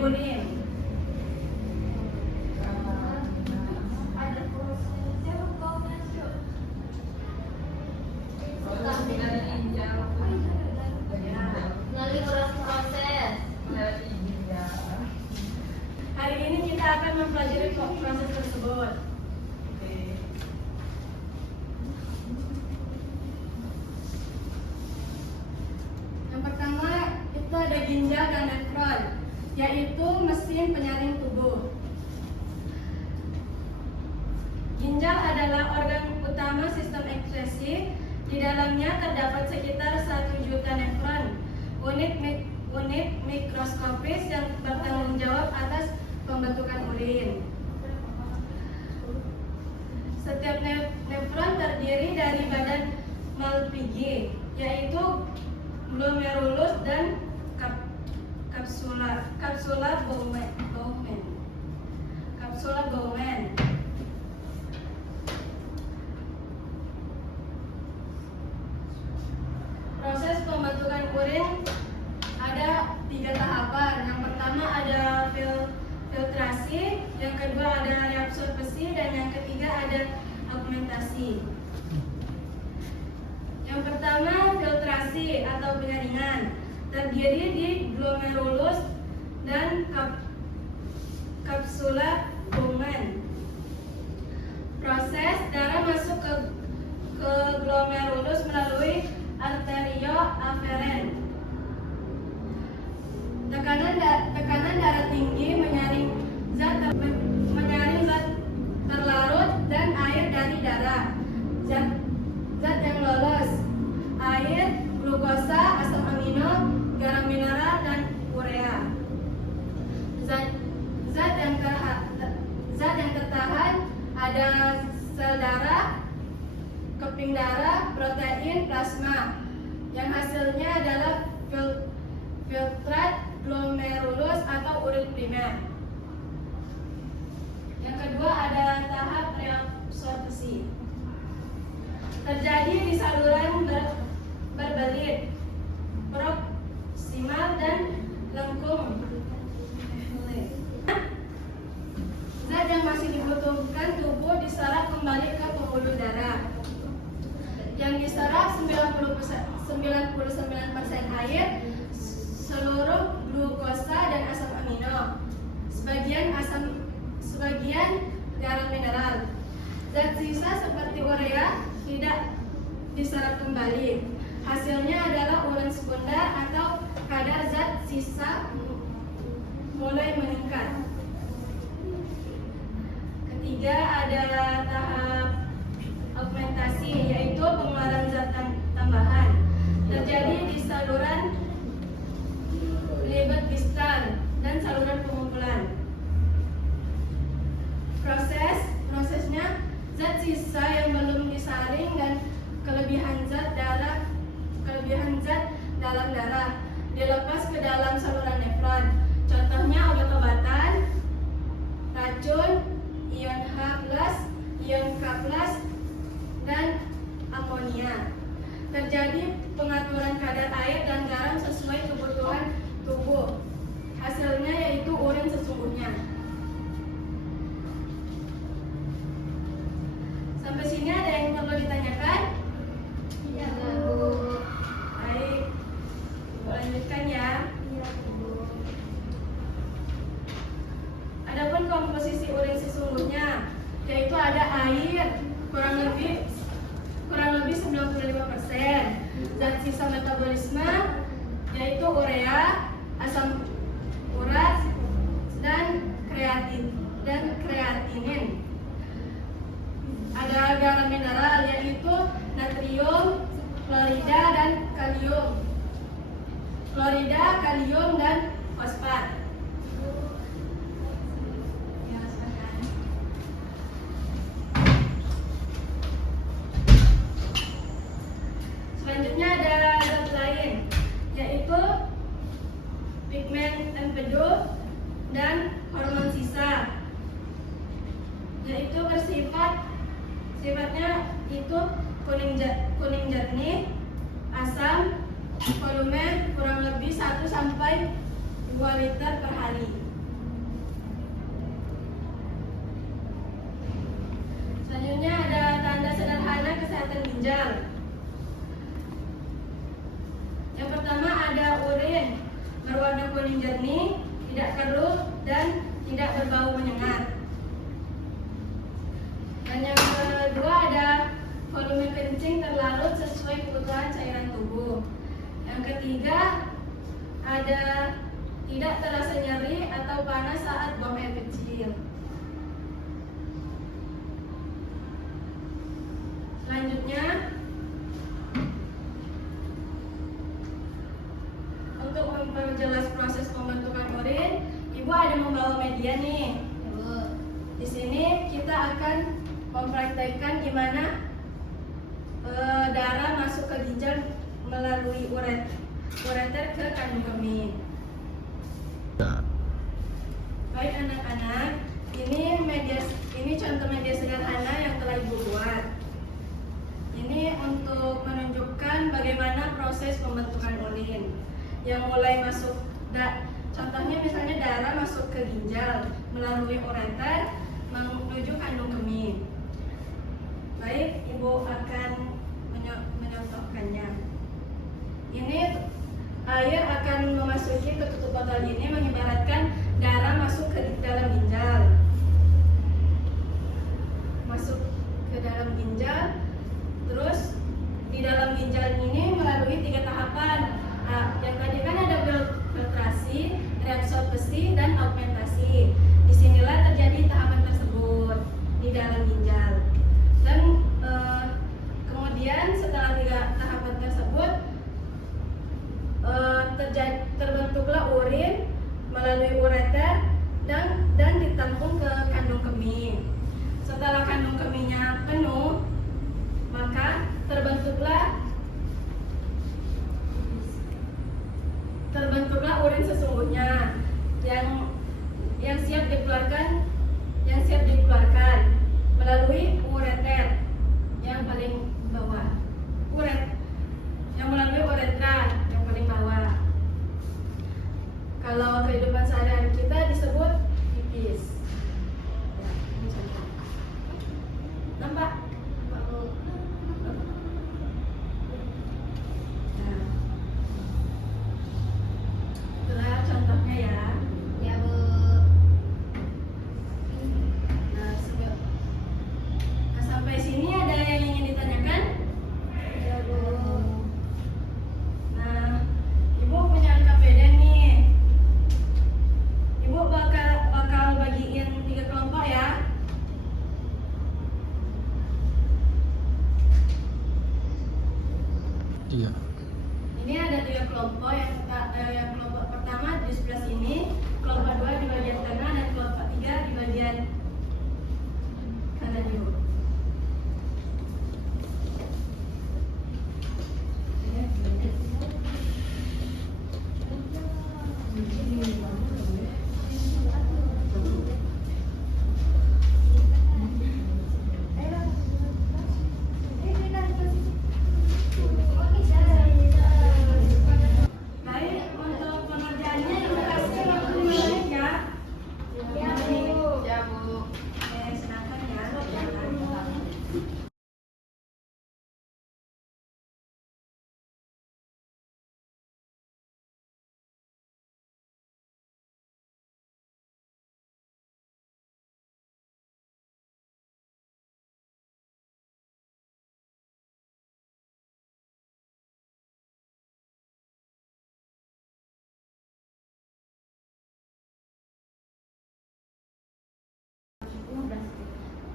poligonil. Melalui proses. Hari ini kita akan mempelajari proses tersebut. Yang pertama itu ada ginjal dan nefron, yaitu mesin penyaring tubuh. Ginjal adalah organ utama sistem ekskresi. Di dalamnya terdapat sekitar 1 juta nefron, unit mikroskopis yang bertanggung jawab atas pembentukan urin. Setiap nefron terdiri dari badan Malpighi, yaitu glomerulus dan kapsula Bowman. Proses pembentukan urin ada 3 tahapan. Yang pertama ada filtrasi, yang kedua ada reabsorpsi, dan yang ketiga ada augmentasi. Yang pertama filtrasi atau penyaringan, terdiri di glomerulus dan kapsula Bowman. Proses darah masuk ke glomerulus melalui arterioaferen. Tekanan darah tinggi menyaring zat terlarut dan air dari darah. Zat yang lolos: air, glukosa, asam amino, garam mineral, dan urea. Zat yang tertahan ada sel darah, keping darah, protein, plasma, yang hasilnya adalah filtrat glomerulus atau urin primer. Yang kedua ada tahap reabsorpsi, terjadi di saluran berbelit, proksimal, dan lengkung. Zat yang masih dibutuhkan tubuh diserap kembali ke pembuluh darah. Yang diserap 99% air, seluruh glukosa dan asam amino, sebagian garam mineral. Zat sisa seperti urea tidak diserap kembali. Hasilnya adalah urin sekunder atau kadar zat sisa mulai meningkat. Ketiga ada tahap augmentasi, yaitu pengeluaran zat tambahan, terjadi di saluran lebet distal dan saluran pengumpulan. Prosesnya zat sisa yang belum disaring dan kelebihan zat dalam darah dilepas ke dalam saluran nefron. Contohnya obat-obatan, racun, ion H+, ion K+, dan amonia. Terjadi pengaturan kadar air dan garam sesuai kebutuhan tubuh. Hasilnya yaitu urin sesungguhnya. Sampai sini ada yang perlu ditanyakan? Iya, Bu. Baik, Ibu lanjutkan ya. Adapun komposisi urin sesungguhnya, yaitu ada air kurang lebih 95%, zat sisa metabolisme yaitu urea, asam urat, dan kreatinin. Ada garam mineral yaitu natrium, klorida, dan kalium. Klorida, kalium, dan fosfat. Selanjutnya ada zat lain, yaitu pigmen empedu dan hormon sisa, yaitu sifatnya itu kuning jernih, asam, volume kurang lebih 1 sampai 2 liter per hari. ginjal. Yang pertama ada urin berwarna kuning jernih, tidak keruh dan tidak berbau menyengat. Dan yang kedua ada volume kencing terlarut sesuai kebutuhan cairan tubuh. Yang ketiga ada tidak terasa nyeri atau panas saat buang air kecil. Selanjutnya, untuk memperjelas proses pembentukan urin, Ibu ada membawa media nih. Di sini kita akan mempraktekkan gimana darah masuk ke ginjal melalui ureter ke kandung kemih. Baik anak-anak, ini contoh media sederhana yang telah Ibu buat. Ini untuk menunjukkan bagaimana proses pembentukan urin yang mulai masuk. Contohnya misalnya darah masuk ke ginjal melalui ureter menuju kandung kemih. Baik, Ibu akan menyontohkannya. Ini air akan memasuki ke tutup botol ini mengibaratkan darah masuk ke dalam ginjal. Masuk ke dalam ginjal, terus di dalam ginjal ini melalui 3 tahapan. Yang tadi kan ada filtrasi, reabsorpsi, dan augmentasi. Disinilah terjadi tahapan tersebut di dalam ginjal. Dan kemudian setelah 3 tahapan tersebut terbentuklah urin melalui ureter dan ditampung ke kandung kemih. Setelah kandung kemihnya penuh, maka terbentuklah urin sesungguhnya yang siap dikeluarkan melalui ureter yang paling bawah. Yang melalui uretra yang paling bawah. Kalau kehidupan sehari-hari kita disebut pipis. Ya, ini contoh. Nampak? Nah, itulah contohnya ya. Ya, Bu. Nah, sampai sini ada yang ingin ditanyakan? Ya, Bu. Nah, Ibu punya KPD nih. Ibu bakal bagiin 3 kelompok ya. Iya. Ini ada 3 kelompok. Yang kelompok pertama di sebelah sini, kelompok 2 di bagian tengah, dan kelompok 3 di bagian kanan Ibu. Baik, untuk pengerjaannya Ibu kasih waktu 5 menit ya. Ya, Bu. Ya, Bu. Silakan ya.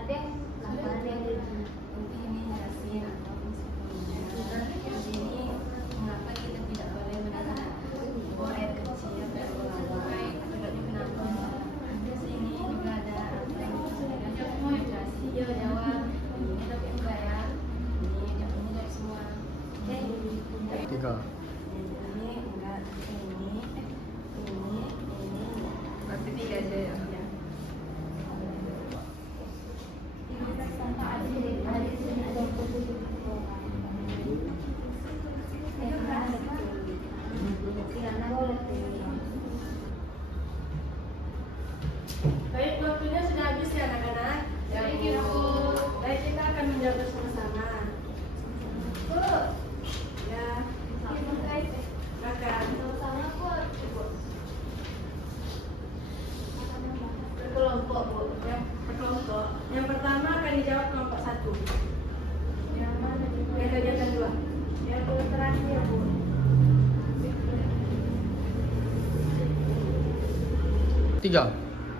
Ada yang laporan yang Ini jelasin atau ini mengapa kita tidak boleh menahan buang air kecil dan melawai akibatnya kenapa. Terus ini juga ada yang mau jelasin dia jawab ini tapi enggak ya, ini jawab semua. Oke, 3. ini enggak, ini Berarti 3 aja ya. ya. Baik, waktunya sudah habis ya anak-anak. Baik, Ibu. Baik, kita akan menjawab bersama-sama. Ya, makan. Sama kok. Berkelompok, Bu. Ya, berkelompok. Yang pertama akan dijawab kelompok 1. Yang mana nih? Yang kegiatan 2. Yang terakhir, Bu. Tiga.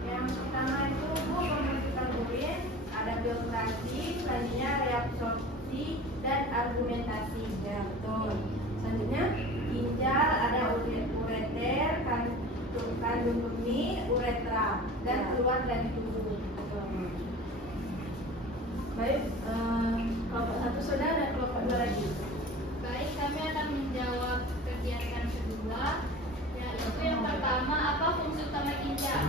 Yang pertama itu Bu pembentukan urin, ada filtrasi, selanjutnya reabsorpsi dan argumentasi. Ya, betul. Selanjutnya, Ginjal ada ureter, kandung kemih, uretra dan keluar dari tubuh. baik, kelompok 1 sudah dan kelompok 2 lagi. Baik, kami akan menjawab kegiatan kedua, yaitu yang pertama, apa fungsi utama ginjal?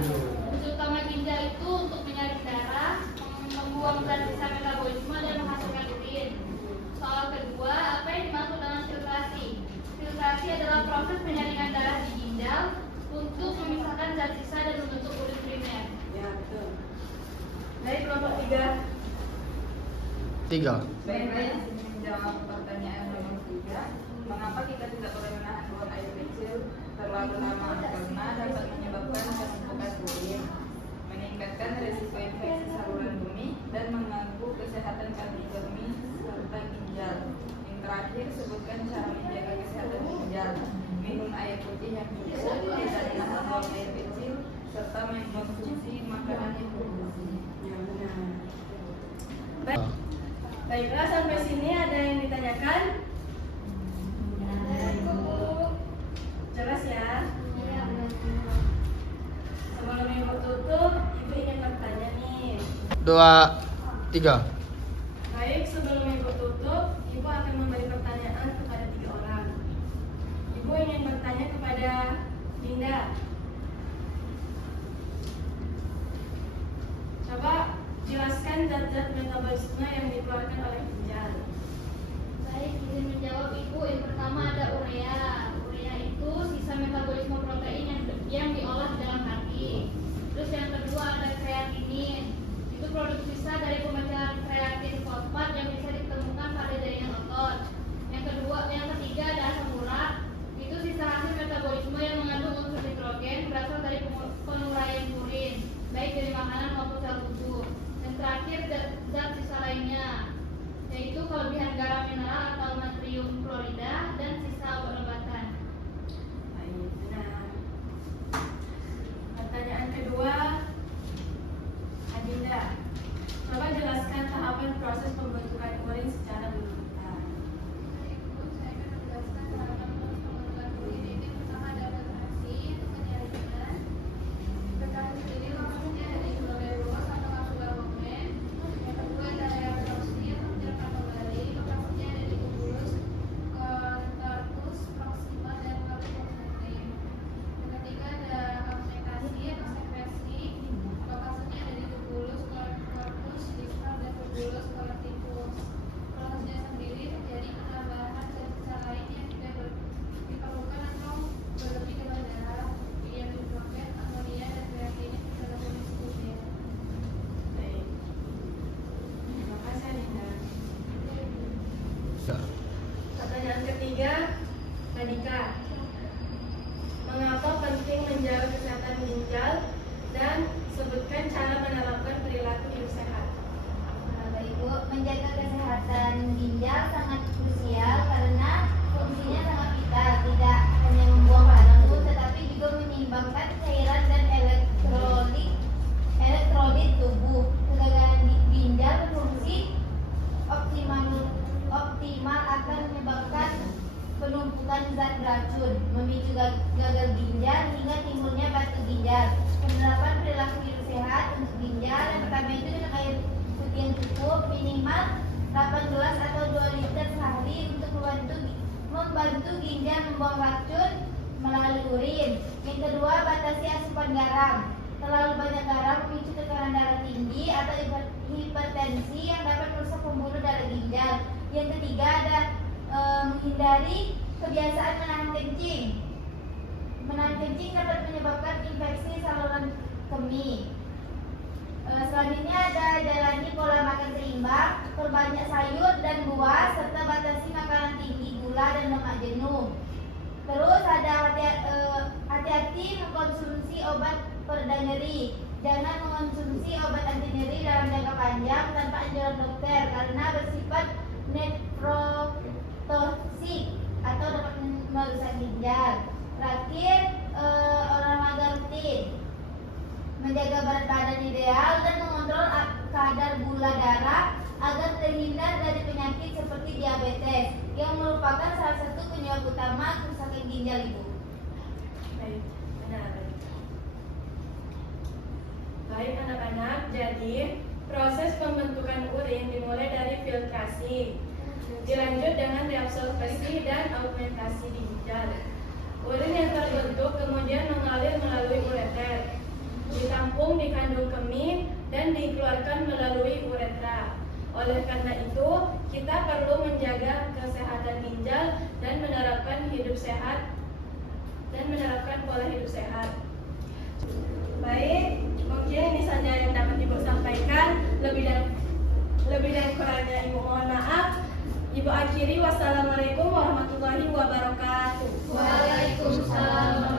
Fungsi utama ginjal itu untuk menyaring darah, membuang zat sisa metabolisme dan menghasilkan urin. Soal kedua, apa yang dimaksud dengan filtrasi? Filtrasi adalah proses penyaringan darah di ginjal untuk memisahkan zat sisa dan membentuk urin primer. Ya, betul. Baik, kelompok 3. Tiga. Baik, saya menjawab pertanyaan nomor 3. Mengapa kita tidak boleh menahan buang air kecil terlalu lama? Karena dapat menyebabkan penumpukan urin, meningkatkan risiko infeksi saluran kemih, dan mengganggu kesehatan kandung kemih serta ginjal. Yang terakhir, sebutkan cara menjaga kesehatan ginjal. Minum air putih yang cukup, tidak menahan buang air kecil, serta mengkonsumsi makanan yang bergizi. Ya, benar. Baik. Baiklah, sampai sini ada yang ditanyakan? Jelas ya? Sebelum Ibu tutup, Ibu ingin bertanya nih. Dua. Tiga. Baik, sebelum Ibu tutup, Ibu akan memberi pertanyaan kepada 3 orang. Ibu ingin bertanya kepada Dinda. Coba jelaskan zat-zat metabolisme yang dikeluarkan oleh ginjal. Baik, izin menjawab Ibu. Yang pertama ada urea. Urea itu sisa metabolisme protein yang diolah di dalam hati. Terus yang kedua ada kreatinin. Itu produk sisa dari pemecahan kreatin fosfat yang bisa ditemukan pada jaringan otot. Yang ketiga ada asam urat. Itu sisa hasil metabolisme yang mengandung unsur nitrogen berasal dari penguraian urin, baik dari makanan maupun sel tubuh. Yang terakhir zat sisa lainnya, yaitu kelebihan garam mineral atau natrium klorida dan sisa obat-obatan. Baik, benar. Pertanyaan kedua, Adinda. Coba jelaskan tahapan proses pembentukan urin secara berurutan. Ibu, saya akan menjelaskan tahapan pembentukan urin. Ini pertama ada filtrasi untuk penyaringan. Filtrasi sendiri maksudnya dari berbagai ruas atau kapsular momen. Yang kedua ada reabsorpsi atau menyerap kembali. Lokasinya ada di tubulus, corpus, proximal dan corpus ventriculum. Yang ketiga ada argumentasi atau sekresi. Lokasinya ada di tubulus, corpus distal dan tubulus collectivus. Prosesnya sendiri terjadi penambahan zat sisa lain yang tidak diperlukan atau berlebih ke darah, kemudian nitrogen, amonia, dan kreatinin ke dalam tubuh. Baik. Terima kasih, Adinda. Ya. Pertanyaan ketiga, Nadika. Mengapa penting menjaga kesehatan ginjal dan sebutkan cara menerapkan perilaku hidup sehat? Bapak Ibu, menjaga kesehatan ginjal sangat krusial karena fungsinya sangat vital, tidak hanya membuang makanan tetapi juga menyeimbangkan cairan dan elektrolit tubuh. Kegagalan ginjal berfungsi optimal akan menyebabkan penumpukan zat beracun, memicu gagal ginjal hingga timbulnya batu ginjal. Penerapan perilaku hidup sehat untuk ginjal yang pertama itu minum air putih yang cukup, minimal 8 gelas atau 2 liter sehari untuk membantu ginjal membuang racun melalui urin. Yang kedua, batasi asupan garam. Terlalu banyak garam memicu tekanan darah tinggi atau hipertensi yang dapat merusak pembuluh darah ginjal. Yang ketiga ada menghindari kebiasaan menahan kencing. Menahan kencing dapat menyebabkan infeksi saluran kemih. Selanjutnya ada jalani pola makan seimbang, perbanyak sayur dan buah, serta batasi makanan tinggi gula dan lemak jenuh. Terus ada hati-hati mengkonsumsi obat pereda nyeri. Jangan mengkonsumsi obat anti nyeri dalam jangka panjang tanpa anjuran dokter karena bersifat nefrotoksik atau dapat merusak ginjal. Terakhir, olahraga rutin, menjaga berat badan ideal dan mengontrol kadar gula darah agar terhindar dari penyakit seperti diabetes yang merupakan salah satu penyebab utama kerusakan ginjal ibu. Baik, anak-anak. Baik anak-anak, jadi proses pembentukan urin dimulai dari filtrasi, dilanjut dengan reabsorpsi dan augmentasi di ginjal. Urin yang terbentuk kemudian mengalir melalui ureter, ditampung di kandung kemih dan dikeluarkan melalui uretra. Oleh karena itu, kita perlu menjaga kesehatan ginjal dan menerapkan pola hidup sehat. Baik, mungkin ini saja yang dapat Ibu sampaikan. Lebih dan kurangnya Ibu mohon maaf. Ibu akhiri, wassalamualaikum warahmatullahi wabarakatuh. Waalaikumsalam.